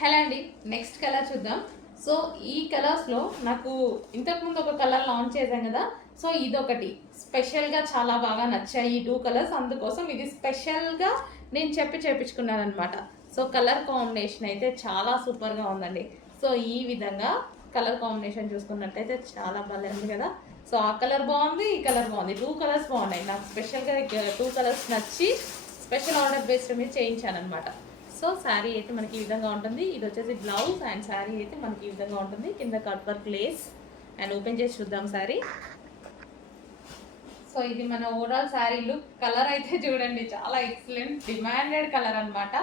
Hello అండి, next colour చూద్దాం. So ఈ కలర్స్లో నాకు ఇంతకుముందు ఒక కలర్ లాంచ్ చేశాం కదా. సో ఇదొకటి స్పెషల్గా చాలా బాగా నచ్చాయి ఈ 2 కలర్స్. అందుకోసం ఇది స్పెషల్గా నేను చేపించుకున్నాను అనమాట. సో కలర్ కాంబినేషన్ అయితే చాలా సూపర్గా ఉందండి. సో ఈ విధంగా కలర్ కాంబినేషన్ చూసుకున్నట్టయితే చాలా బాగా ఉంది కదా. సో ఆ కలర్ బాగుంది, ఈ కలర్ బాగుంది, 2 కలర్స్ బాగున్నాయి. నాకు స్పెషల్గా 2 కలర్స్ నచ్చి స్పెషల్ ఆర్డర్ బేస్డ్ మీద చేయించాను అనమాట. సో శారీ అయితే మనకి ఈ విధంగా ఉంటుంది. ఇది వచ్చేసి బ్లౌజ్ అండ్ శారీ అయితే మనకి ఈ విధంగా ఉంటుంది. కింద cut work lace. And open చేసి చూద్దాం శారీ. సో ఇది మన ఓవరాల్ శారీ లుక్. కలర్ అయితే చూడండి చాలా ఎక్సలెంట్ డిమాండెడ్ కలర్ అనమాట.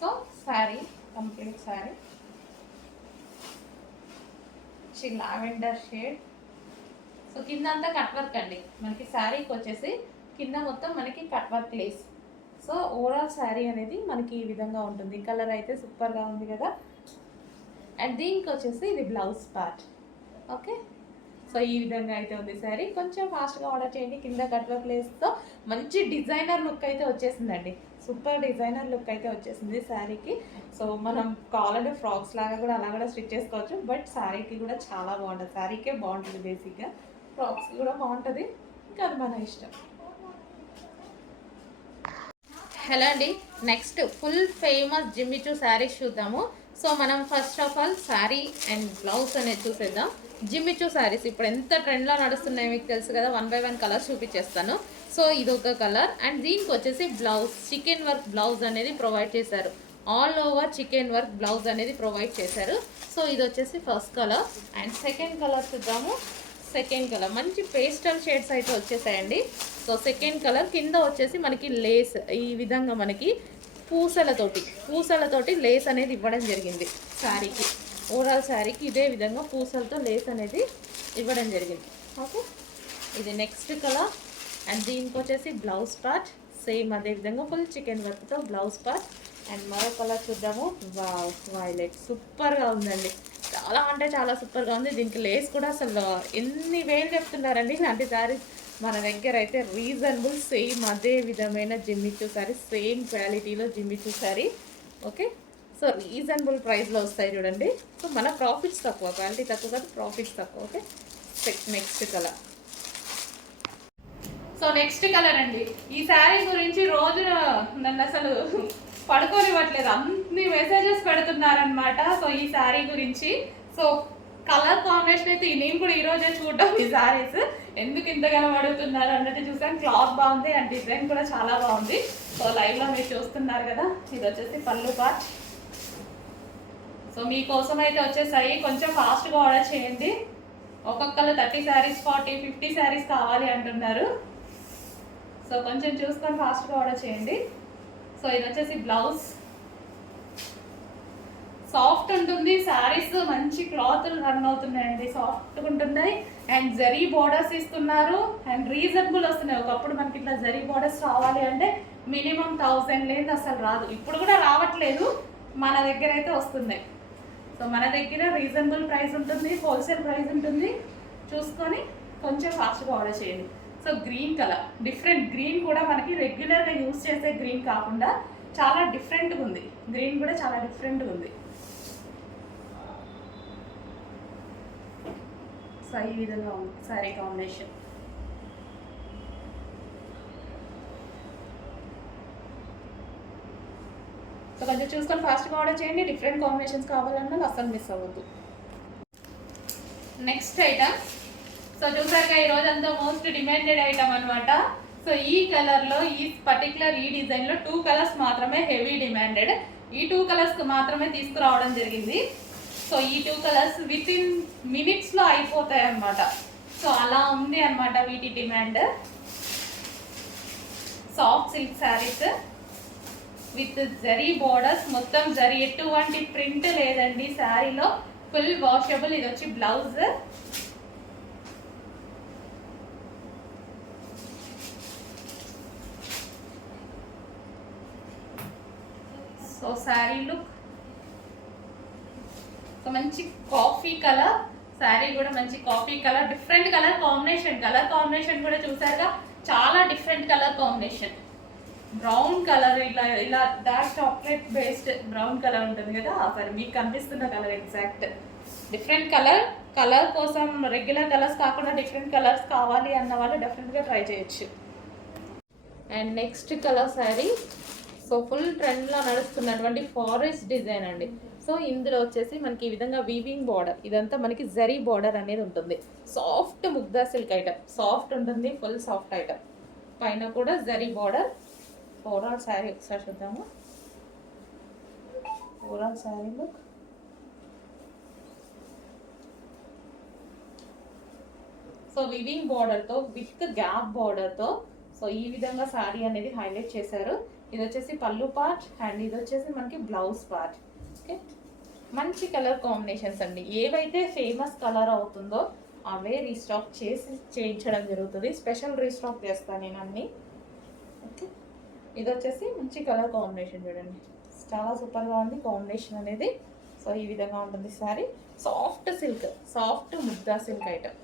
So sari complete sari lavender shade. So కింద అంతా కట్ వర్క్ అండి. మనకి శారీకి వచ్చేసి కింద మొత్తం మనకి cut work lace. So overall sari అనేది మనకి ఈ విధంగా ఉంటుంది. కలర్ అయితే సూపర్గా ఉంది కదా. అండ్ దీనికి వచ్చేసి ఇది బ్లౌజ్ పార్ట్. ఓకే, సో ఈ విధంగా అయితే ఉంది శారీ. కొంచెం ఫాస్ట్గా ఆర్డర్ చేయండి. కింద కట్ వర్క్ లేస్తో మంచి డిజైనర్ లుక్ అయితే వచ్చేసిందండి. సూపర్ డిజైనర్ లుక్ అయితే వచ్చేసింది శారీకి. సో మనం కావాలంటే ఫ్రాక్స్ లాగా కూడా అలా కూడా స్టిచ్ చేసుకోవచ్చు. బట్ శారీకి కూడా చాలా బాగుంటుంది. శారీకే బాగుంటుంది బేసిక్గా, ఫ్రాక్స్కి కూడా బాగుంటుంది. ఇంకా అది మన ఇష్టం. హలో అండి, next full famous Jimmy Choo saris చూద్దాము. సో మనం first of all sari and blouse అనేది చూసేద్దాం. జిమ్మిచూ శారీస్ ఇప్పుడు ఎంత ట్రెండ్లో నడుస్తున్నాయి మీకు తెలుసు కదా. 1 by 1 కలర్స్ చూపించేస్తాను. సో ఇది ఒక కలర్. అండ్ దీనికి వచ్చేసి బ్లౌజ్ చికెన్ వర్క్ బ్లౌజ్ అనేది ప్రొవైడ్ చేశారు. All over chicken work blouse అనేది ప్రొవైడ్ చేశారు. సో ఇది వచ్చేసి first colour. And second colour చూద్దాము. సెకండ్ కలర్ మంచి పేస్టల్ షేడ్స్ అయితే వచ్చేసాయండి. సో సెకండ్ కలర్ కింద వచ్చేసి మనకి లేస్ ఈ విధంగా మనకి పూసలతోటి లేస్ అనేది ఇవ్వడం జరిగింది శారీకి. ఓవరాల్ శారీకి ఇదే విధంగా పూసలతో లేస్ అనేది ఇవ్వడం జరిగింది. ఓకే, ఇది నెక్స్ట్ కలర్. అండ్ దీనికి వచ్చేసి బ్లౌజ్ పార్ట్ సేమ్ అదే విధంగా ఫుల్ చికెన్ వర్క్తో బ్లౌజ్ పార్ట్. అండ్ మరో కలర్ చూద్దాము. వావ్, వైలెట్ సూపర్గా ఉందండి. చాలా అంటే చాలా సూపర్గా ఉంది. దీనికి లేస్ కూడా అసలు ఎన్ని వేలు చెప్తున్నారండి. ఇలాంటి శారీస్ మన దగ్గర అయితే రీజనబుల్ సేమ్ అదే విధమైన జిమ్మిచూ శారీ, సేమ్ క్వాలిటీలో Jimmy Choo sari. Okay, so reasonable ప్రైస్లో వస్తాయి చూడండి. సో మన ప్రాఫిట్స్ తక్కువ, క్వాలిటీ తక్కువ కాదు, ప్రాఫిట్స్ తక్కువ. Okay, next colour. So next colour అండి. ఈ శారీ గురించి రోజు నన్ను అసలు పడుకోనివ్వట్లేదు, అన్ని మెసేజెస్ పెడుతున్నారనమాట. సో ఈ శారీ గురించి. సో కలర్ కాంబినేషన్ అయితే నేను కూడా ఈరోజే చూడటం ఈ శారీస్ ఎందుకు ఇంతగానో అడుగుతున్నారు అన్నట్టు చూసాను. క్లాత్ బాగుంది అండ్ డిజైన్ కూడా చాలా బాగుంది. సో లైవ్లో మీరు చూస్తున్నారు కదా. ఇది వచ్చేసి పళ్ళు పార్ట్. సో మీకోసం అయితే వచ్చేసాయి. కొంచెం ఫాస్ట్గా ఆర్డర్ చేయండి. ఒక్కొక్కరు 30 శారీస్ 40 50 శారీస్ కావాలి అంటున్నారు. సో కొంచెం చూసుకొని ఫాస్ట్గా ఆర్డర్ చేయండి. సో ఇది వచ్చేసి బ్లౌజ్. సాఫ్ట్ ఉంటుంది శారీస్, మంచి క్లాత్ రన్ అవుతున్నాయండి, సాఫ్ట్గా ఉంటున్నాయి. అండ్ జరీ బోర్డర్స్ ఇస్తున్నారు అండ్ రీజనబుల్ వస్తున్నాయి. ఒకప్పుడు మనకి ఇట్లా జరీ బోర్డర్స్ రావాలి అంటే మినిమం 1000 లేదు అసలు రాదు. ఇప్పుడు కూడా రావట్లేదు, మన దగ్గర అయితే వస్తున్నాయి. సో మన దగ్గర రీజనబుల్ ప్రైస్ ఉంటుంది, హోల్సేల్ ప్రైస్ ఉంటుంది. చూసుకొని కొంచెం ఫాస్ట్గా ఆర్డర్ చేయండి. So green colour, different green కూడా మనకి రెగ్యులర్గా యూజ్ చేసే గ్రీన్ కాకుండా చాలా డిఫరెంట్గా ఉంది. గ్రీన్ కూడా చాలా డిఫరెంట్గా ఉంది. సో ఈ విధంగా ఉంది శారీ కాంబినేషన్. సో కొంచెం చూసుకొని ఫాస్ట్గా ఆర్డర్ చేయండి. డిఫరెంట్ కాంబినేషన్స్ కావాలన్నా అస్సలు మిస్ అవ్వద్దు. Next item. సో చూసారుగా ఈరోజంతా మోస్ట్ డిమాండెడ్ ఐటమ్ అనమాట. సో ఈ కలర్లో ఈ పర్టికులర్ ఈ డిజైన్లో 2 కలర్స్ మాత్రమే హెవీ డిమాండెడ్. ఈ 2 కలర్స్కి మాత్రమే తీసుకురావడం జరిగింది. సో ఈ 2 కలర్స్ విత్ ఇన్ మినిట్స్లో అయిపోతాయి అన్నమాట. సో అలా ఉంది అనమాట వీటి demand. Soft silk saris with zari borders, మొత్తం జరీ, ఎటువంటి ప్రింట్ లేదండి శారీలో, ఫుల్ వాషబుల్. ఇది వచ్చి blouse. So sari look. So మంచి కాఫీ కలర్ శారీ కూడా మంచి coffee colour, different colour combination కూడా చూసారుగా, చాలా different colour combination. Brown colour ఇలా ఇలా dark chocolate based brown colour ఉంటుంది కదా సరే మీకు కనిపిస్తున్న colour exact different colour. Colour కోసం రెగ్యులర్ కలర్స్ కాకుండా డిఫరెంట్ కలర్స్ కావాలి అన్న వాళ్ళు డెఫినెట్గా ట్రై చేయొచ్చు. And next colour sari so full ట్రెండ్లో నడుస్తున్నటువంటి ఫారెస్ట్ డిజైన్ అండి. సో ఇందులో వచ్చేసి మనకి ఈ విధంగా వీవింగ్ బార్డర్, ఇదంతా మనకి జరీ బార్డర్ అనేది ఉంటుంది. Soft Mugdha silk item, soft ఉంటుంది, ఫుల్ సాఫ్ట్ ఐటమ్. పైన కూడా జరీ బార్డర్. ఓవరాల్ శారీ ఒకసారి చూద్దాము. Overall sari look so weaving బార్డర్తో విత్ గ్యాప్ బార్డర్తో సో ఈ విధంగా శారీ అనేది హైలైట్ చేశారు. ఇది వచ్చేసి పళ్ళు పార్ట్ అండ్ ఇది వచ్చేసి మనకి బ్లౌజ్ పార్ట్. ఓకే, మంచి కలర్ కాంబినేషన్స్ అండి. ఏవైతే ఫేమస్ కలర్ అవుతుందో అవే రీస్టాక్ చేసి చేయించడం జరుగుతుంది. స్పెషల్ రీస్టాక్ చేస్తాను నేను అన్నీ. ఓకే, ఇది వచ్చేసి మంచి కలర్ కాంబినేషన్ చూడండి, చాలా సూపర్గా ఉంది కాంబినేషన్ అనేది. సో ఈ విధంగా ఉంటుంది sari. Soft silk, soft Mugdha silk item.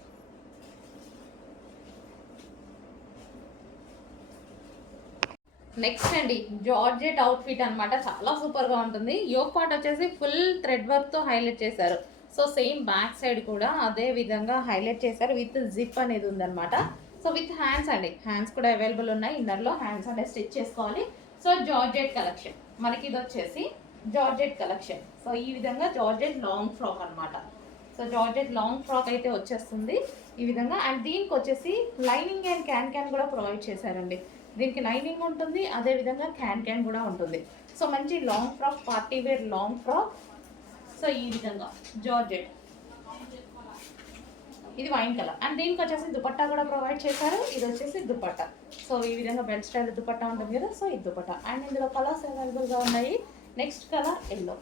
Next అండి జార్జెట్ అవుట్ఫిట్ అనమాట, చాలా సూపర్గా ఉంటుంది. యోక్ పార్ట్ వచ్చేసి ఫుల్ థ్రెడ్ వర్క్తో హైలైట్ చేశారు. సో సేమ్ బ్యాక్ సైడ్ కూడా అదే విధంగా హైలైట్ చేశారు. విత్ జిప్ అనేది ఉందన్నమాట. సో విత్ హ్యాండ్స్ అండి, హ్యాండ్స్ కూడా అవైలబుల్ ఉన్నాయి. ఇన్నర్లో హ్యాండ్స్ అనేది స్టిచ్ చేసుకోవాలి. సో జార్జెట్ కలెక్షన్ మనకి ఇది వచ్చేసి జార్జెట్ కలెక్షన్. సో ఈ విధంగా జార్జెట్ లాంగ్ ఫ్రాక్ అనమాట. సో జార్జెట్ లాంగ్ ఫ్రాక్ అయితే వచ్చేస్తుంది ఈ విధంగా. అండ్ దీనికి వచ్చేసి లైనింగ్ అండ్ క్యాన్ కూడా ప్రొవైడ్ చేశారండి. దీనికి లైనింగ్ ఉంటుంది, అదేవిధంగా క్యాన్ కూడా ఉంటుంది. సో మంచి long frock, party wear long frock. So ఈ విధంగా జార్జెట్, ఇది వైన్ కలర్. అండ్ దీనికి వచ్చేసి దుపట్టా కూడా ప్రొవైడ్ చేశారు. ఇది వచ్చేసి దుపట్టా. సో ఈ విధంగా బెల్ట్ స్టైల్ దుపట్టా ఉంటుంది కదా, సో ఇది దుపట్టా. అండ్ ఇందులో కలర్స్ అవైలబుల్గా ఉన్నాయి. Next colour yellow.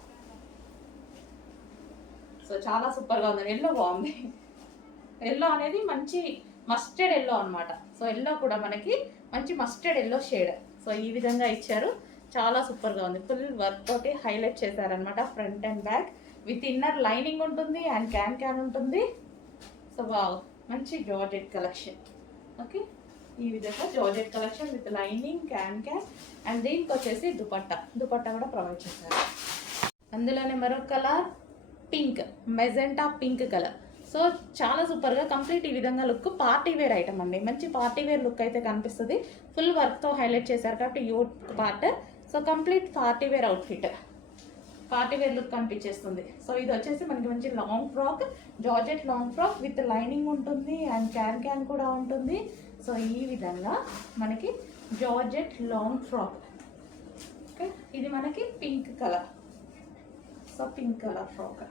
సో చాలా సూపర్గా ఉంది, ఎల్లో బాగుంది. ఎల్లో అనేది మంచి మస్టర్డ్ ఎల్లో అనమాట. సో ఎల్లో కూడా మనకి మంచి మస్టర్డ్ ఎల్లో షేడ్. సో ఈ విధంగా ఇచ్చారు, చాలా సూపర్గా ఉంది. ఫుల్ వర్క్ తోటి హైలైట్ చేశారనమాట. Front and back with inner lining ఉంటుంది అండ్ క్యాన్ ఉంటుంది. సో మంచి జార్జెట్ కలెక్షన్. ఓకే, ఈ విధంగా georgette collection with lining can and దీనికి వచ్చేసి దుపట్టా కూడా ప్రొవైడ్ చేశారు. అందులోనే మరొక colour pink, magenta pink colour. So చాలా సూపర్గా కంప్లీట్ ఈ విధంగా లుక్ పార్టీ వేర్ ఐటమ్ అండి. మంచి పార్టీ వేర్ లుక్ అయితే కనిపిస్తుంది. ఫుల్ వర్క్తో హైలైట్ చేశారు కాబట్టి yoke part. So complete party wear outfit, party wear look కనిపించేస్తుంది. సో ఇది వచ్చేసి మనకి మంచి long frock, georgette long frock with lining ఉంటుంది అండ్ క్యాన్ కూడా ఉంటుంది. సో ఈ విధంగా మనకి జార్జెట్ లాంగ్ ఫ్రాక్. ఓకే, ఇది మనకి pink colour. So pink colour frock.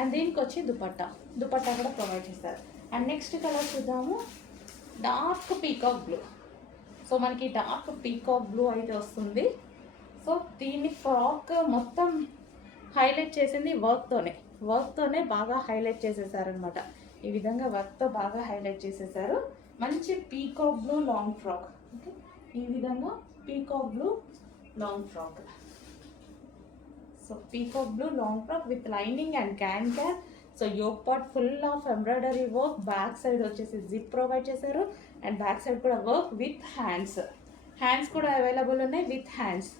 And దీనికి వచ్చి దుపట్టా కూడా ప్రొవైడ్ చేస్తారు. అండ్ నెక్స్ట్ కలర్ చూద్దాము, డార్క్ పీకాక్ బ్లూ. సో మనకి డార్క్ పీకాక్ బ్లూ అయితే వస్తుంది. సో దీన్ని ఫ్రాక్ మొత్తం హైలైట్ చేసింది వర్క్తోనే బాగా హైలైట్ చేసేసారనమాట. ఈ విధంగా వర్క్తో బాగా హైలైట్ చేసేసారు. మంచి peacock blue long frock. Okay, ఈ విధంగా peacock blue long frock. So peacock blue long frock with lining and can. So yoke part full of embroidery work. Back side వచ్చేసి జిప్ ప్రొవైడ్ చేశారు అండ్ బ్యాక్ సైడ్ కూడా work with hands కూడా available ఉన్నాయి with hands.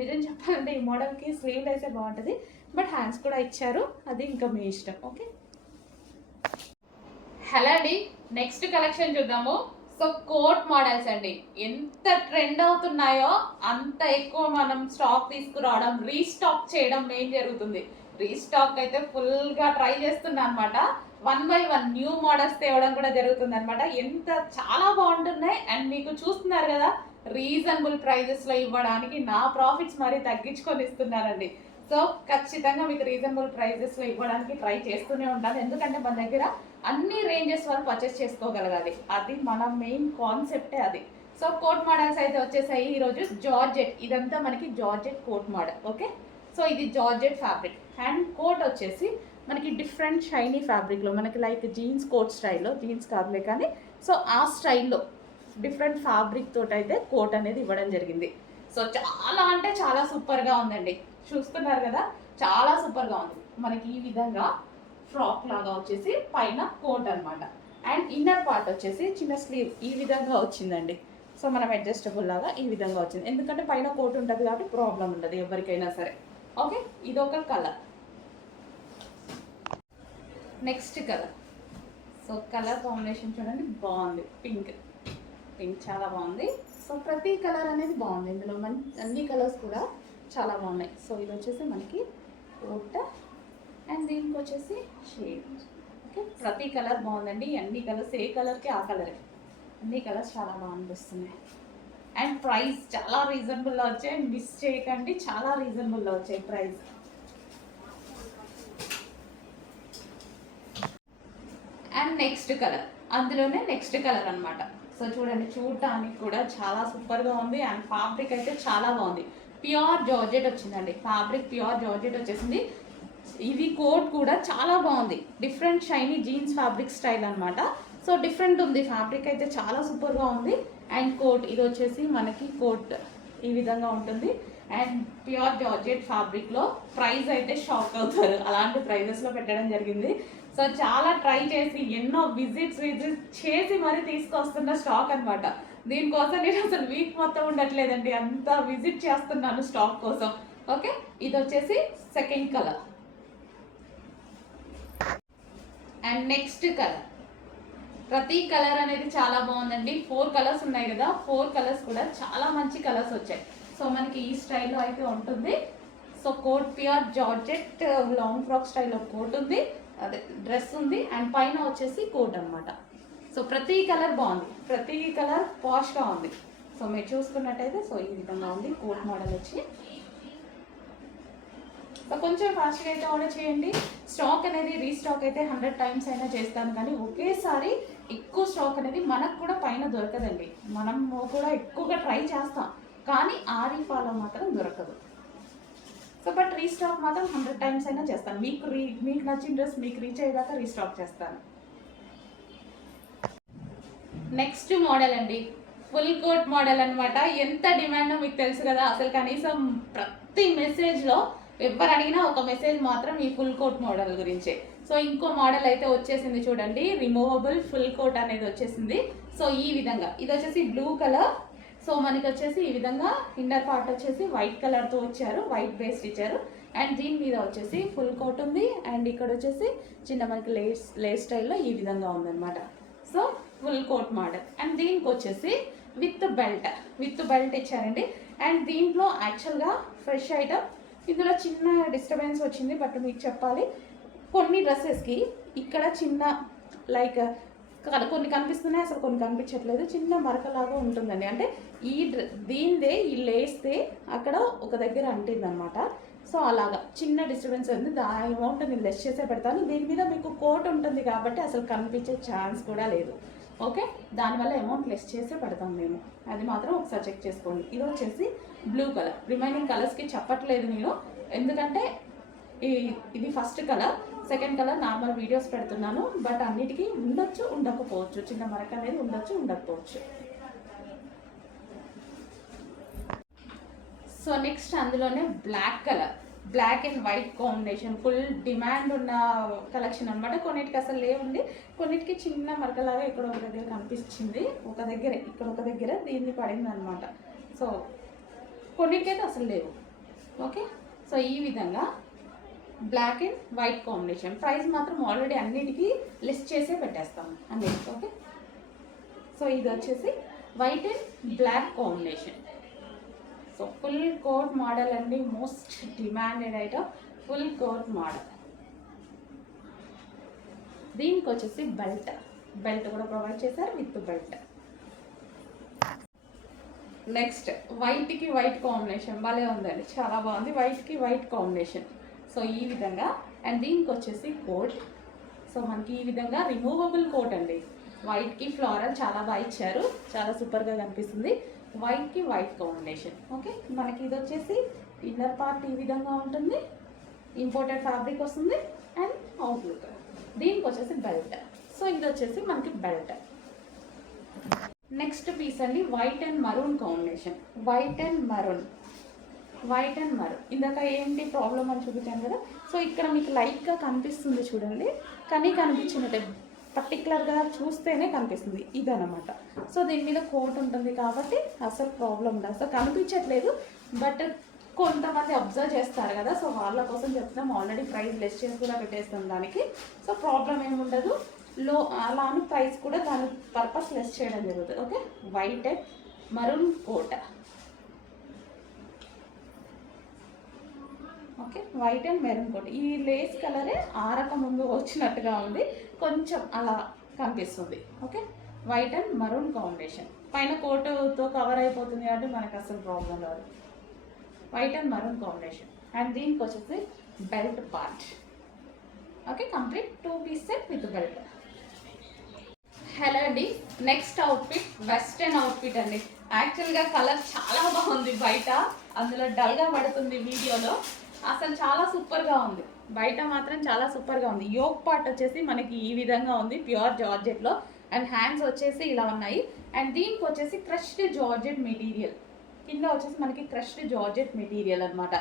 నిజం చెప్పాలంటే ఈ మోడల్కి slew అయితే బాగుంటుంది, బట్ హ్యాండ్స్ కూడా ఇచ్చారు, అది ఇంకా మీ ఇష్టం. ఓకే, హలో అండి, నెక్స్ట్ కలెక్షన్ చూద్దాము. సో కోట్ మోడల్స్ అండి, ఎంత ట్రెండ్ అవుతున్నాయో అంత ఎక్కువ మనం స్టాక్ తీసుకురావడం, రీస్టాక్ చేయడం మెయిన్ జరుగుతుంది. రీస్టాక్ అయితే ఫుల్గా ట్రై చేస్తున్నా అనమాట. 1 by 1 న్యూ మోడల్స్ తేవడం కూడా జరుగుతుంది అనమాట. ఎంత చాలా బాగుంటున్నాయి. అండ్ మీకు చూస్తున్నారు కదా, రీజనబుల్ ప్రైజెస్లో ఇవ్వడానికి నా ప్రాఫిట్స్ మరీ తగ్గించుకొని ఇస్తున్నానండి. సో ఖచ్చితంగా మీకు రీజనబుల్ ప్రైజెస్లో ఇవ్వడానికి ట్రై చేస్తూనే ఉంటాను, ఎందుకంటే మన దగ్గర అన్ని రేంజెస్ వాళ్ళు పర్చేస్ చేసుకోగలగాలి, అది మన మెయిన్ కాన్సెప్టే అది. సో కోట్ మోడల్స్ అయితే వచ్చేసాయి ఈరోజు. జార్జెట్, ఇదంతా మనకి georgette coat model. Okay, so ఇది జార్జెట్ ఫ్యాబ్రిక్ అండ్ కోట్ వచ్చేసి మనకి డిఫరెంట్ షైనీ ఫ్యాబ్రిక్లో, మనకి లైక్ జీన్స్ కోట్ స్టైల్లో, జీన్స్ కాదులే కానీ సో ఆ స్టైల్లో డిఫరెంట్ ఫ్యాబ్రిక్ తోటి అయితే కోట్ అనేది ఇవ్వడం జరిగింది. సో చాలా అంటే చాలా సూపర్గా ఉందండి, చూస్తున్నారు కదా, చాలా సూపర్గా ఉంది. మనకి ఈ విధంగా ఫ్రాక్ లాగా వచ్చేసి పైన కోట్ అనమాట. అండ్ ఇన్నర్ పార్ట్ వచ్చేసి చిన్న స్లీవ్ ఈ విధంగా వచ్చిందండి. సో మనం అడ్జస్టబుల్ లాగా ఈ విధంగా వచ్చింది, ఎందుకంటే పైన కోట్ ఉంటుంది కాబట్టి ప్రాబ్లం ఉండదు ఎవరికైనా సరే. ఓకే, ఇదొక colour. Next colour. So colour combination చూడండి బాగుంది, పింక్ చాలా బాగుంది. సో ప్రతి కలర్ అనేది బాగుంది ఇందులో, అన్ని కలర్స్ కూడా చాలా బాగున్నాయి. సో ఇది వచ్చేసి మనకి కోట్ అండ్ దీనికి వచ్చేసి షేడ్. ఓకే, ప్రతి కలర్ బాగుందండి, అన్ని కలర్స్ ఏ కలర్కి ఆ కలరే, అన్ని కలర్స్ చాలా బాగా అనిపిస్తున్నాయి. అండ్ ప్రైస్ చాలా రీజనబుల్లో వచ్చాయి, మిస్ చేయకండి, చాలా రీజనబుల్లో వచ్చాయి ప్రైస్. అండ్ నెక్స్ట్ కలర్, అందులోనే నెక్స్ట్ కలర్ అనమాట. సో చూడండి, చూడటానికి కూడా చాలా సూపర్గా ఉంది. అండ్ ఫ్యాబ్రిక్ అయితే చాలా బాగుంది, ప్యూర్ జార్జెట్ వచ్చిందండి, ఫ్యాబ్రిక్ ప్యూర్ జార్జెట్ వచ్చేసింది. ఇది కోట్ కూడా చాలా బాగుంది, different shiny jeans fabric style అనమాట. సో డిఫరెంట్ ఉంది, ఫ్యాబ్రిక్ అయితే చాలా సూపర్గా ఉంది. అండ్ కోట్ ఇది వచ్చేసి మనకి కోట్ ఈ విధంగా ఉంటుంది. అండ్ ప్యూర్ జార్జెట్ ఫ్యాబ్రిక్లో ప్రైస్ అయితే షాక్ అవుతారు, అలాంటి ప్రైజెస్లో పెట్టడం జరిగింది. సో చాలా ట్రై చేసి ఎన్నో విజిట్స్ చేసి మరీ తీసుకొస్తున్న స్టాక్ అనమాట. దీనికోసం నేను అసలు వీక్ మొత్తం ఉండట్లేదండి, అంత విజిట్ చేస్తున్నాను స్టాక్ కోసం. ఓకే, ఇది వచ్చేసి second colour. And next colour, ప్రతి కలర్ అనేది చాలా బాగుందండి. 4 కలర్స్ ఉన్నాయి కదా, 4 కలర్స్ కూడా చాలా మంచి కలర్స్ వచ్చాయి. సో మనకి ఈ స్టైల్లో అయితే ఉంటుంది. So coat pure georgette long frock స్టైల్లో కోట్ ఉంది, అదే డ్రెస్ ఉంది, అండ్ పైన వచ్చేసి కోట్ అనమాట. సో ప్రతి కలర్ బాగుంది, ప్రతి కలర్ పాష్గా ఉంది. సో మీరు చూసుకున్నట్టయితే సో ఈ విధంగా ఉంది కోట్ మోడల్ వచ్చి. సో కొంచెం ఫాస్ట్గా అయితే ఆర్డర్ చేయండి. స్టాక్ అనేది రీస్టాక్ అయితే 100 టైమ్స్ అయినా చేస్తాను, కానీ ఒకేసారి ఎక్కువ స్టాక్ అనేది మనకు కూడా పైన దొరకదండి. మనం కూడా ఎక్కువగా ట్రై చేస్తాం, కానీ ఆరి ఫాలో మాత్రం దొరకదు. సో బట్ రీస్టాక్ మాత్రం 100 టైమ్స్ అయినా చేస్తాను. మీకు నచ్చిన డ్రెస్ మీకు రీచ్ అయ్యేదాకా రీస్టాక్ చేస్తాను. నెక్స్ట్ మోడల్ అండి, ఫుల్ కోట్ మోడల్ అనమాట. ఎంత డిమాండో మీకు తెలుసు కదా, అసలు కనీసం ప్రతి మెసేజ్లో ఎవరు అడిగినా ఒక మెసేజ్ మాత్రం ఈ ఫుల్ కోట్ మోడల్ గురించే. సో ఇంకో మోడల్ అయితే వచ్చేసింది చూడండి, రిమూవబుల్ ఫుల్ కోట్ అనేది వచ్చేసింది. సో ఈ విధంగా ఇది వచ్చేసి బ్లూ కలర్. సో మనకి వచ్చేసి ఈ విధంగా ఇన్నర్ పార్ట్ వచ్చేసి వైట్ కలర్తో వచ్చారు, వైట్ బేస్డ్ ఇచ్చారు. అండ్ దీని మీద వచ్చేసి ఫుల్ కోట్ ఉంది. అండ్ ఇక్కడ వచ్చేసి చిన్న మనకి లేస్ స్టైల్లో ఈ విధంగా ఉందన్నమాట. So full coat model. And దీనికి వచ్చేసి విత్ బెల్ట్ ఇచ్చారండి. అండ్ దీంట్లో యాక్చువల్గా ఫ్రెష్ ఐటమ్, ఇందులో చిన్న డిస్టర్బెన్స్ వచ్చింది, బట్ మీకు చెప్పాలి, కొన్ని డ్రెస్సెస్కి ఇక్కడ చిన్న లైక్ కొన్ని కనిపిస్తున్నాయి, అసలు కొన్ని కనిపించట్లేదు, చిన్న మరకలాగా ఉంటుందండి. అంటే దీనిదే ఈ లేస్తే అక్కడ ఒక దగ్గర అంటింది అనమాట. సో అలాగా చిన్న డిస్టర్బెన్స్ ఉంది, దాని అమౌంట్ నేను లెస్ చేసే పెడతాను. దీని మీద మీకు కోట్ ఉంటుంది కాబట్టి అసలు కనిపించే ఛాన్స్ కూడా లేదు. ఓకే, దానివల్ల అమౌంట్ లెస్ చేసే పెడతాం మేము, అది మాత్రం ఒకసారి చెక్ చేసుకోండి. ఇది వచ్చేసి బ్లూ కలర్, రిమైనింగ్ కలర్స్కి చెప్పట్లేదు నేను, ఎందుకంటే ఇది first colour, second colour normal videos పెడుతున్నాను. బట్ అన్నిటికీ ఉండొచ్చు ఉండకపోవచ్చు, చిన్న మరక అనేది ఉండొచ్చు ఉండకపోవచ్చు. సో నెక్స్ట్ అందులోనే black colour, black and white combination, full demand ఉన్న కలెక్షన్ అనమాట. కొన్నిటికి అసలు లేవుంది, కొన్నిటికి చిన్న మరకలాగా ఇక్కడ ఒక దగ్గర కనిపించింది, ఇక్కడ ఒక దగ్గర దీన్ని పడింది అనమాట. సో కొన్నిటికైతే అసలు లేవు. ఓకే, సో ఈ విధంగా black and white combination. Price మాత్రం ఆల్రెడీ అన్నిటికీ లిస్ట్ చేసే పెట్టేస్తాము అన్నిటికీ. ఓకే, సో ఇది వచ్చేసి white and black combination. So full coat model అండి, most demanded item full coat model. దీనికి వచ్చేసి బెల్ట్ కూడా ప్రొవైడ్ చేశారు విత్ బెల్ట్. నెక్స్ట్ వైట్కి వైట్ కాంబినేషన్ భలే ఉందండి, చాలా బాగుంది, వైట్కి వైట్ కాంబినేషన్. సో ఈ విధంగా. అండ్ దీనికి వచ్చేసి కోట్. సో మనకి ఈ విధంగా రిమూవబుల్ కోట్ అండి, వైట్కి ఫ్లోరల్ చాలా బాగా ఇచ్చారు, చాలా సూపర్గా కనిపిస్తుంది. వైట్కి వైట్ కాంబినేషన్. ఓకే, మనకి ఇది వచ్చేసి ఇన్నర్ పార్ట్ ఈ విధంగా ఉంటుంది, ఇంపోర్టెడ్ ఫ్యాబ్రిక్ వస్తుంది. అండ్ అవుట్లుక్, దీనికి వచ్చేసి బెల్ట్. సో ఇది వచ్చేసి మనకి బెల్ట్. నెక్స్ట్ పీస్ అండి, white and maroon combination. White and maroon. ఇందాక ఏంటి ప్రాబ్లం అని చూపించాను కదా. సో ఇక్కడ మీకు లైట్గా కనిపిస్తుంది చూడండి, కానీ కనిపించినట్టే పర్టికులర్గా చూస్తేనే కనిపిస్తుంది ఇదనమాట. సో దీని మీద కోట్ ఉంటుంది కాబట్టి అసలు ప్రాబ్లం ఉండదు, అసలు కనిపించట్లేదు. బట్ కొంతమంది అబ్జర్వ్ చేస్తారు కదా, సో వాళ్ళ కోసం చెప్తాం. ఆల్రెడీ ప్రైస్ లెస్ చేసి కూడా పెట్టేస్తాం దానికి, సో ప్రాబ్లం ఏముండదు. లో అలా అని ప్రైస్ కూడా దాని పర్పస్ లెస్ చేయడం జరుగుతుంది. Okay, white and maroon coat. Okay, white and maroon coat. ఈ లేస్ కలరే ఆరక ముందు వచ్చినట్టుగా ఉంది, కొంచెం అలా కనిపిస్తుంది. Okay, white and maroon combination. పైన కోటుతో కవర్ అయిపోతుంది కాబట్టి మనకు అసలు ప్రాబ్లం రాదు. White and maroon combination. And దీనికి వచ్చేసి belt part. Okay, complete 2 piece set with belt. Hello అండి, నెక్స్ట్ అవుట్ఫిట్ వెస్ట్రన్ అవుట్ఫిట్ అండి. యాక్చువల్గా కలర్ చాలా బాగుంది బయట, అందులో డల్గా పడుతుంది వీడియోలో. అసలు చాలా సూపర్గా ఉంది, బయట మాత్రం చాలా సూపర్గా ఉంది. యోక్ పార్ట్ వచ్చేసి మనకి ఈ విధంగా ఉంది ప్యూర్ జార్జెట్లో. అండ్ హ్యాండ్స్ వచ్చేసి ఇలా ఉన్నాయి. అండ్ దీనికి వచ్చేసి క్రష్డ్ జార్జెట్ మెటీరియల్. కింద వచ్చేసి మనకి క్రష్డ్ జార్జెట్ మెటీరియల్ అనమాట.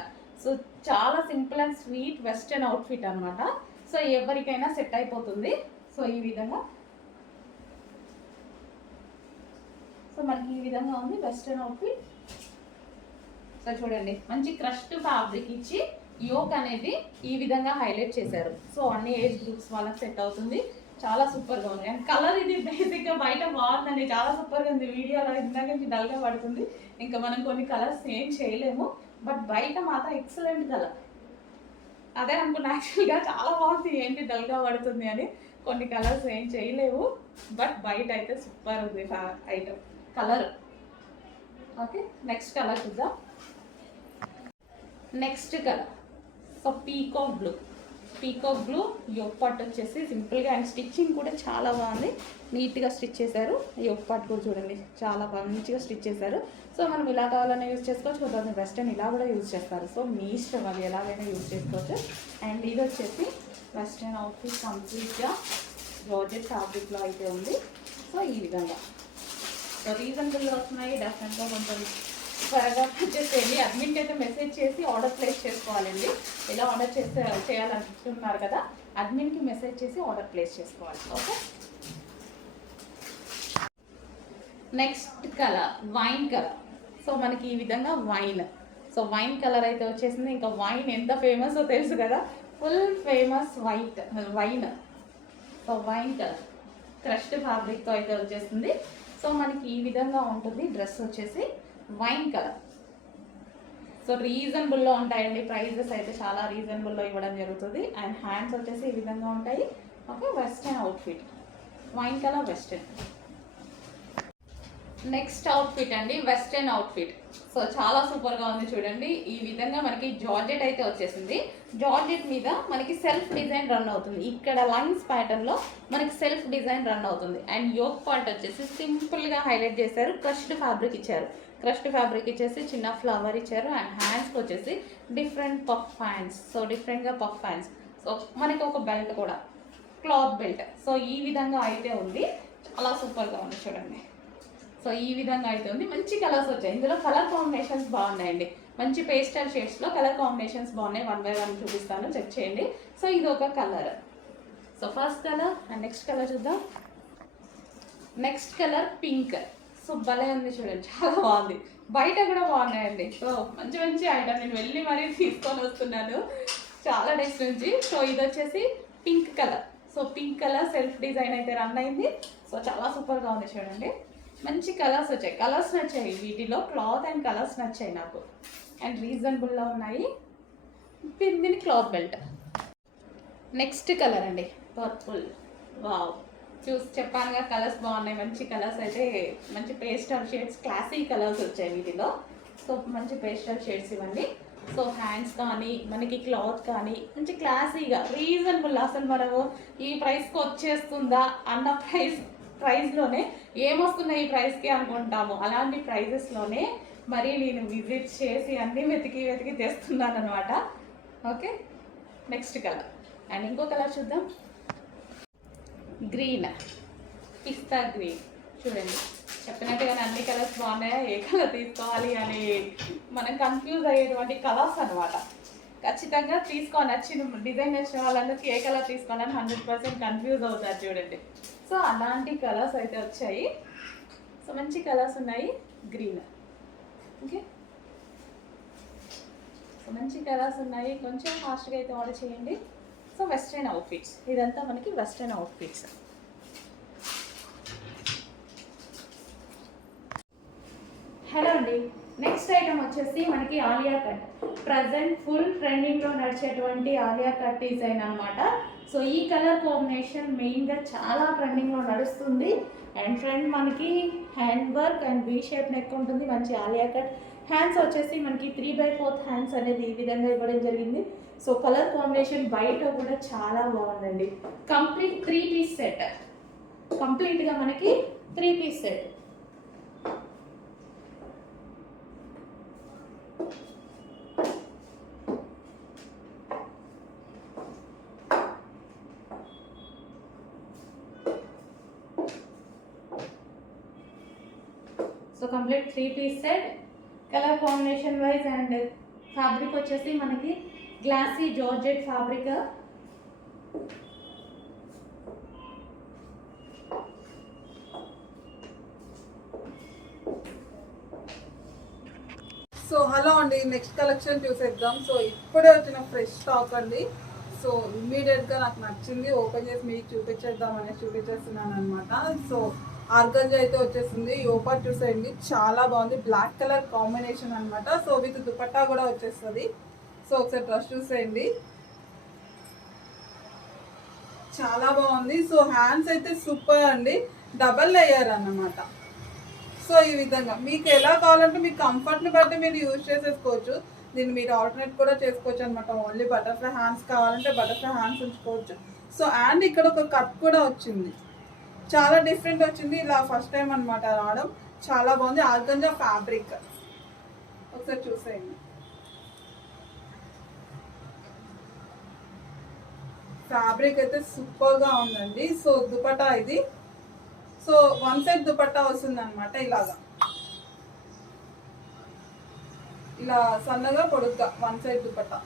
సో చాలా simple and sweet western outfit అనమాట. సో ఎవరికైనా సెట్ అయిపోతుంది. సో ఈ విధంగా, సో మనకి ఈ విధంగా ఉంది వెస్ట్రన్ అవుట్ఫిట్. సో చూడండి, మంచి క్రష్డ్ ఫ్యాబ్రిక్ ఇచ్చి యోక్ అనేది ఈ విధంగా హైలైట్ చేశారు. సో అన్ని ఏజ్ గ్రూప్స్ వాళ్ళకి సెట్ అవుతుంది. చాలా సూపర్గా ఉంది. అండ్ కలర్ ఇది బేసిక్గా బయట బాగుందండి, చాలా సూపర్గా ఉంది. వీడియోలో ఇందాక నుంచి డల్గా పడుతుంది, ఇంకా మనం కొన్ని కలర్స్ ఏం చేయలేము. బట్ బయట మాత్రం ఎక్సలెంట్ కలర్. అదే అనుకున్నా యాక్చువల్గా, చాలా బాగుంది, ఏంటి డల్గా పడుతుంది అని. కొన్ని కలర్స్ ఏం చేయలేవు, బట్ బయట అయితే సూపర్ ఉంది item colour. Okay, next colour చూద్దాం. Next colour so peacock blue. Peacock blue yoke part వచ్చేసి సింపుల్గా, అండ్ స్టిచ్చింగ్ కూడా చాలా బాగుంది, నీట్గా స్టిచ్ చేశారు. యోక్ పార్ట్ కూడా చూడండి చాలా మంచిగా స్టిచ్ చేశారు. సో మనం ఇలా కావాలని యూజ్ చేసుకోవచ్చు, కొంతమంది వెస్ట్రన్ ఇలా కూడా యూజ్ చేస్తారు. సో మీ ఇష్టం, అది ఎలాగైనా యూజ్ చేసుకోవచ్చు. అండ్ ఇది వచ్చేసి వెస్ట్రన్ అవుట్ఫిట్ కంప్లీట్గా జార్జెట్ ఫ్యాబ్రిక్లో అయితే ఉంది. సో ఈ విధంగా, సో రీజనబుల్గా వస్తున్నాయి. డెఫినెట్గా కొంచెం త్వరగా వచ్చేసేయండి. అడ్మిన్కి అయితే మెసేజ్ చేసి ఆర్డర్ ప్లేస్ చేసుకోవాలండి. ఇలా ఆర్డర్ చేయాలనుకుంటున్నారు కదా, అడ్మిన్కి మెసేజ్ చేసి ఆర్డర్ ప్లేస్ చేసుకోవాలి. Okay, next colour wine colour. So మనకి ఈ విధంగా వైన్, సో వైన్ కలర్ అయితే వచ్చేసింది. ఇంకా వైన్ ఎంత ఫేమస్ తెలుసు కదా, full famous wine. So wine colour crushed ఫ్యాబ్రిక్తో అయితే వచ్చేసింది. సో మనకి ఈ విధంగా ఉంటుంది డ్రెస్ వచ్చేసి వైన్ కలర్. సో రీజనబుల్లో ఉంటాయండి, ప్రైజెస్ అయితే చాలా రీజనబుల్లో ఇవ్వడం జరుగుతుంది. అండ్ హ్యాండ్స్ వచ్చేసి ఈ విధంగా ఉంటాయి. Okay, western outfit, wine colour western. Next outfit అండి, వెస్ట్రన్ అవుట్ఫిట్. సో చాలా సూపర్గా ఉంది చూడండి. ఈ విధంగా మనకి జార్జెట్ అయితే వచ్చేసింది. జార్జెట్ మీద మనకి సెల్ఫ్ డిజైన్ రన్ అవుతుంది. ఇక్కడ లైన్స్ ప్యాటర్న్లో మనకి సెల్ఫ్ డిజైన్ రన్ అవుతుంది. అండ్ యోక్ పార్ట్ వచ్చేసి సింపుల్గా హైలైట్ చేశారు, క్రష్డ్ ఫ్యాబ్రిక్ ఇచ్చారు. క్రష్డ్ ఫ్యాబ్రిక్ ఇచ్చేసి చిన్న ఫ్లవర్ ఇచ్చారు. అండ్ హ్యాండ్స్కి వచ్చేసి డిఫరెంట్ పఫ్ హ్యాండ్స్. సో డిఫరెంట్గా పఫ్ హ్యాండ్స్. సో మనకి ఒక బెల్ట్ కూడా, క్లాత్ బెల్ట్. సో ఈ విధంగా అయితే ఉంది, చాలా సూపర్గా ఉంది చూడండి. సో ఈ విధంగా అయితే ఉంది, మంచి కలర్స్ వచ్చాయి. ఇందులో కలర్ కాంబినేషన్స్ బాగున్నాయండి, మంచి పేస్టల్ షేడ్స్లో కలర్ కాంబినేషన్స్ బాగున్నాయి. 1 by 1 చూపిస్తాను, చెక్ చేయండి. సో ఇది ఒక colour. So first colour. And next colour చూద్దాం. Next colour pink. సో భలే ఉంది చూడండి, చాలా బాగుంది. బయట కూడా బాగున్నాయండి. సో మంచి మంచి ఐటమ్ నేను వెళ్ళి మరీ తీసుకొని వస్తున్నాను చాలా డేస్ నుంచి. సో ఇది వచ్చేసి pink colour. So pink colour self design అయితే రన్ అయింది. సో చాలా సూపర్గా ఉంది చూడండి, మంచి కలర్స్ వచ్చాయి. కలర్స్ నచ్చాయి వీటిలో, క్లాత్ అండ్ కలర్స్ నచ్చాయి నాకు. అండ్ రీజనబుల్లో ఉన్నాయి. దీని క్లాత్ బెల్ట్. నెక్స్ట్ కలర్ అండి, పర్పుల్. వావ్, చెప్పానుగా కలర్స్ బాగున్నాయి, మంచి కలర్స్ అయితే, మంచి పేస్టల్ షేడ్స్, క్లాసీ కలర్స్ వచ్చాయి వీటిలో. సో మంచి పేస్టల్ షేడ్స్ ఇవ్వండి. సో హ్యాండ్స్ కానీ మనకి క్లాత్ కానీ మంచి క్లాసీగా రీజనబుల్. అసలు మనము ఈ ప్రైస్కి వచ్చేస్తుందా అన్న ప్రైస్లోనే ఏమొస్తున్నాయి ఈ ప్రైస్కి అనుకుంటాము. అలాంటి ప్రైజెస్లోనే మరి నేను విజిట్ చేసి అన్నీ వెతికి తెస్తున్నాను అనమాట. Okay, next colour. అండ్ ఇంకో కలర్ చూద్దాం. గ్రీన్, పిస్తా గ్రీన్. చూడండి, చెప్పినట్టుగానే అన్ని కలర్స్ బాగున్నాయా, ఏ కలర్ తీసుకోవాలి అని మనం కన్ఫ్యూజ్ అయ్యేటువంటి కలర్స్ అనమాట. ఖచ్చితంగా నచ్చిన డిజైన్ నచ్చిన వాళ్ళందరికీ ఏ కలర్ తీసుకోవాలని 100% కన్ఫ్యూజ్ అవుతారు చూడండి. సో అలాంటి కలర్స్ అయితే వచ్చాయి. సో మంచి కలర్స్ ఉన్నాయి. Green, okay. సో మంచి కలర్స్ ఉన్నాయి. కొంచెం ఫాస్ట్గా అయితే ఆర్డర్ చేయండి. సో వెస్ట్రన్ అవుట్ఫిట్స్, ఇదంతా మనకి వెస్ట్రన్ అవుట్ఫిట్స్. హలో అండి, నెక్స్ట్ ఐటమ్ వచ్చేసి మనకి ఆలియా కట్. ప్రజెంట్ ఫుల్ ట్రెండింగ్లో నడిచేటువంటి ఆలియా కట్ డిజైన్ అనమాట. సో ఈ కలర్ కాంబినేషన్ మెయిన్గా చాలా ట్రెండింగ్లో నడుస్తుంది. అండ్ ఫ్రంట్ మనకి hand work and V shape neck ఉంటుంది. మంచి ఆలియా కట్. హ్యాండ్స్ వచ్చేసి మనకి 3/4 హ్యాండ్స్ అనేది ఈ విధంగా ఇవ్వడం జరిగింది. సో కలర్ కాంబినేషన్ బయట కూడా చాలా బాగుందండి. కంప్లీట్ 3 పీస్ సెట్, కంప్లీట్గా మనకి 3 piece set. So complete 3 piece set. Colour combination wise and fabric వచ్చేసి మనకి glossy georgette fabric. So hello అండి, నెక్స్ట్ కలెక్షన్ చూసేద్దాం. సో ఇప్పుడే వచ్చిన ఫ్రెష్ స్టాక్ అండి. సో ఇమ్మీడియట్గా నాకు నచ్చింది, ఓపెన్ చేసి మీకు చూపించేద్దాం అనేసి చూపించేస్తున్నాను అనమాట. సో ఆర్గంజా అయితే వచ్చేసింది. ఓపెన్ చూసేయండి, చాలా బాగుంది. బ్లాక్ కలర్ కాంబినేషన్ అనమాట. సో విత్ దుపట్టా కూడా వచ్చేస్తుంది. సో ఒకసారి డ్రెస్ చూసేయండి, చాలా బాగుంది. సో హ్యాండ్స్ అయితే సూపర్ అండి, డబల్ లేయర్ అన్నమాట. సో ఈ విధంగా మీకు ఎలా కావాలంటే మీకు కంఫర్ట్ని బట్టి మీరు యూజ్ చేసేసుకోవచ్చు. దీన్ని మీరు ఆల్టర్నేట్ కూడా చేసుకోవచ్చు అనమాట. ఓన్లీ బటర్ఫ్లై హ్యాండ్స్ కావాలంటే బటర్ఫ్లై హ్యాండ్స్ ఉంచుకోవచ్చు. సో అండ్ ఇక్కడ ఒక కట్ కూడా వచ్చింది, చాలా డిఫరెంట్ వచ్చింది. ఇలా ఫస్ట్ టైం అనమాట రావడం, చాలా బాగుంది. ఆర్గంజా ఫ్యాబ్రిక్ ఒకసారి చూసేయండి, ఫ్యాబ్రిక్ అయితే సూపర్గా ఉందండి. సో దుపట్టా ఇది, సో వన్ సైడ్ దుపట్టా వస్తుంది అనమాట. ఇలాగా ఇలా సన్నగా పొడుగ్గా వన్ సైడ్ దుపట్టా.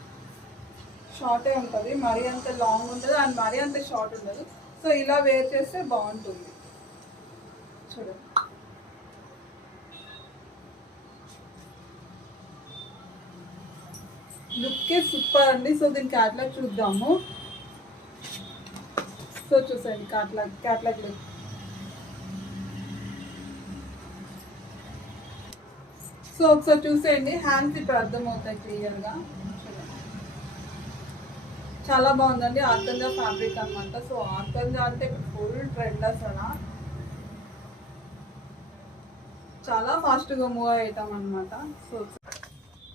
షార్టే ఉంటుంది, మరీ అంత లాంగ్ ఉంటుంది అండ్ మరీ అంత షార్ట్ ఉండదు. సో ఇలా వేర్ చేస్తే బాగుంటుంది. చూడండి, లుక్కే సూపర్ అండి. సో దీని క్యాట్లాగ్ చూద్దాము. సో చూసేయండి క్యాట్లాగ్ లుక్. సో ఒకసారి చూసేయండి, హ్యాండ్స్ ఇప్పుడు అర్థమవుతాయి క్లియర్గా. చాలా బాగుందండి. ఆర్గంజా ఫ్యాబ్రిక్ అనమాట. సో ఆర్గంజా అంటే ఫుల్ ట్రెండ్ అసలు, చాలా ఫాస్ట్గా మూవ్ అయ్యాం అనమాట. సో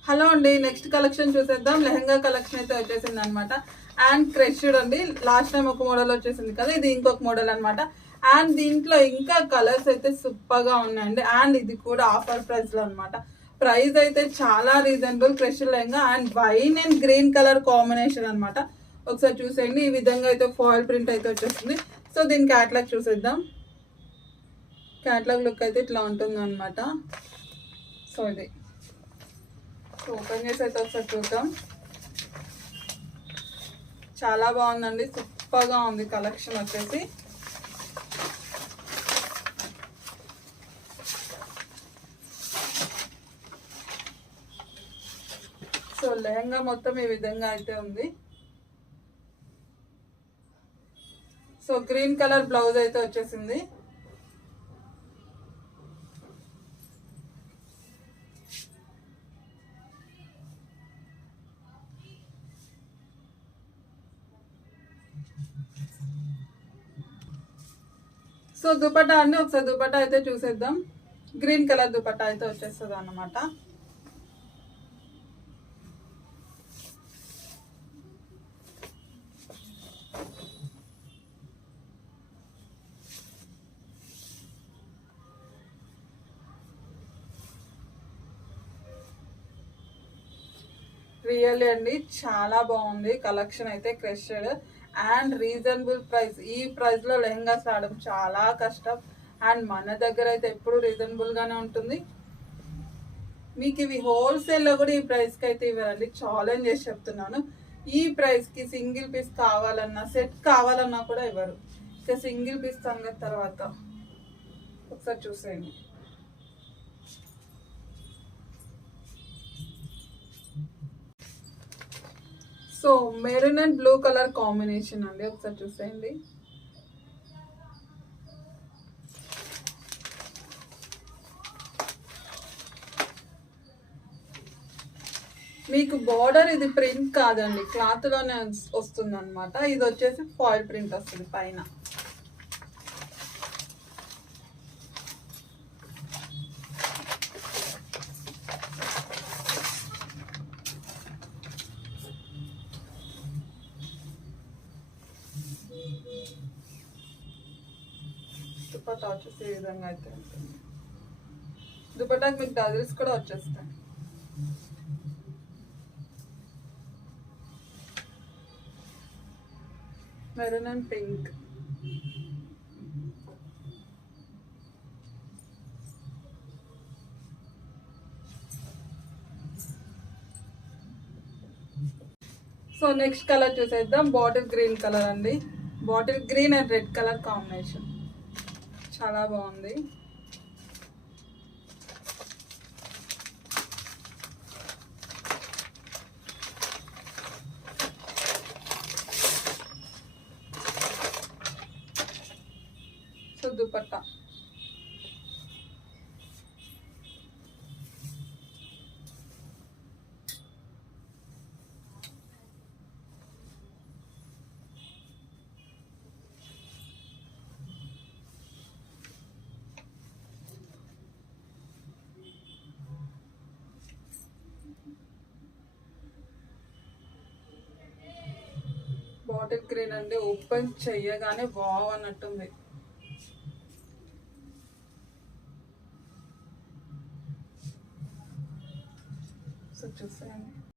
హలో అండి, నెక్స్ట్ కలెక్షన్ చూసేద్దాం. లెహంగా కలెక్షన్ అయితే వచ్చేసింది అనమాట. అండ్ క్రష్డ్ అండి, లాస్ట్ టైం ఒక మోడల్ వచ్చేసింది కదా, ఇది ఇంకొక మోడల్ అనమాట. అండ్ దీంట్లో ఇంకా కలర్స్ అయితే సూపర్గా ఉన్నాయండి. అండ్ ఇది కూడా ఆఫర్ ప్రైస్లో అనమాట. ప్రైస్ అయితే చాలా reasonable. Crushed lehenga and wine and green colour combination అనమాట. ఒకసారి చూసేయండి, ఈ విధంగా అయితే ఫాయిల్ ప్రింట్ అయితే వచ్చేస్తుంది. సో దీని క్యాట్లాగ్ చూసేద్దాం. క్యాట్లాగ్ లుక్ అయితే ఇట్లా ఉంటుంది అనమాట. సో ఇది ఓపెన్ చేసి అయితే ఒకసారి చూద్దాం. చాలా బాగుందండి, సూపర్గా ఉంది కలెక్షన్ వచ్చేసి. సో లెహంగా మొత్తం ఈ విధంగా అయితే ఉంది. సో గ్రీన్ కలర్ బ్లౌజ్ అయితే వచ్చేసింది. సో దుపట్టా అండి, ఒకసారి దుపట్టా అయితే చూసేద్దాం. గ్రీన్ కలర్ దుపట్టా అయితే వచ్చేస్తుంది అన్నమాట. రియల్లీ అండి, చాలా బాగుంది కలెక్షన్ అయితే. Crushed and reasonable price. ఈ ప్రైస్లో లెహంగాస్ రావడం చాలా కష్టం. అండ్ మన దగ్గర అయితే ఎప్పుడు రీజనబుల్గానే ఉంటుంది. మీకు ఇవి హోల్సేల్లో కూడా ఈ ప్రైస్కి అయితే ఇవ్వరండి, ఛాలెంజ్ చేసి చెప్తున్నాను. ఈ ప్రైస్కి సింగిల్ పీస్ కావాలన్నా సెట్ కావాలన్నా కూడా ఇవ్వరు. ఇక సింగిల్ పీస్ సంగతి తర్వాత ఒకసారి చూసేయండి. So maroon and blue colour combination అండి, ఒకసారి చూసేయండి. మీకు బార్డర్ ఇది ప్రింట్ కాదండి, క్లాత్ లోనే వస్తుంది అనమాట. ఇది వచ్చేసి ఫాయిల్ ప్రింట్ వస్తుంది పైన. దుపట్టా వచ్చేసి ఈ విధంగా అయితే ఉంటుంది. దుపట్టాకి మీకు టజల్స్ కూడా వచ్చేస్తాయి. Maroon and pink. So next colour చూసేద్దాం. బాటిల్ గ్రీన్ కలర్ అండి. Bottle green and red colour combination చాలా బాగుంది. సో దుపట్టా బాటిల్ గ్రీన్ అండి. ఓపెన్ చెయ్యగానే వావ్ అన్నట్టుంది. సో చూసేయండి.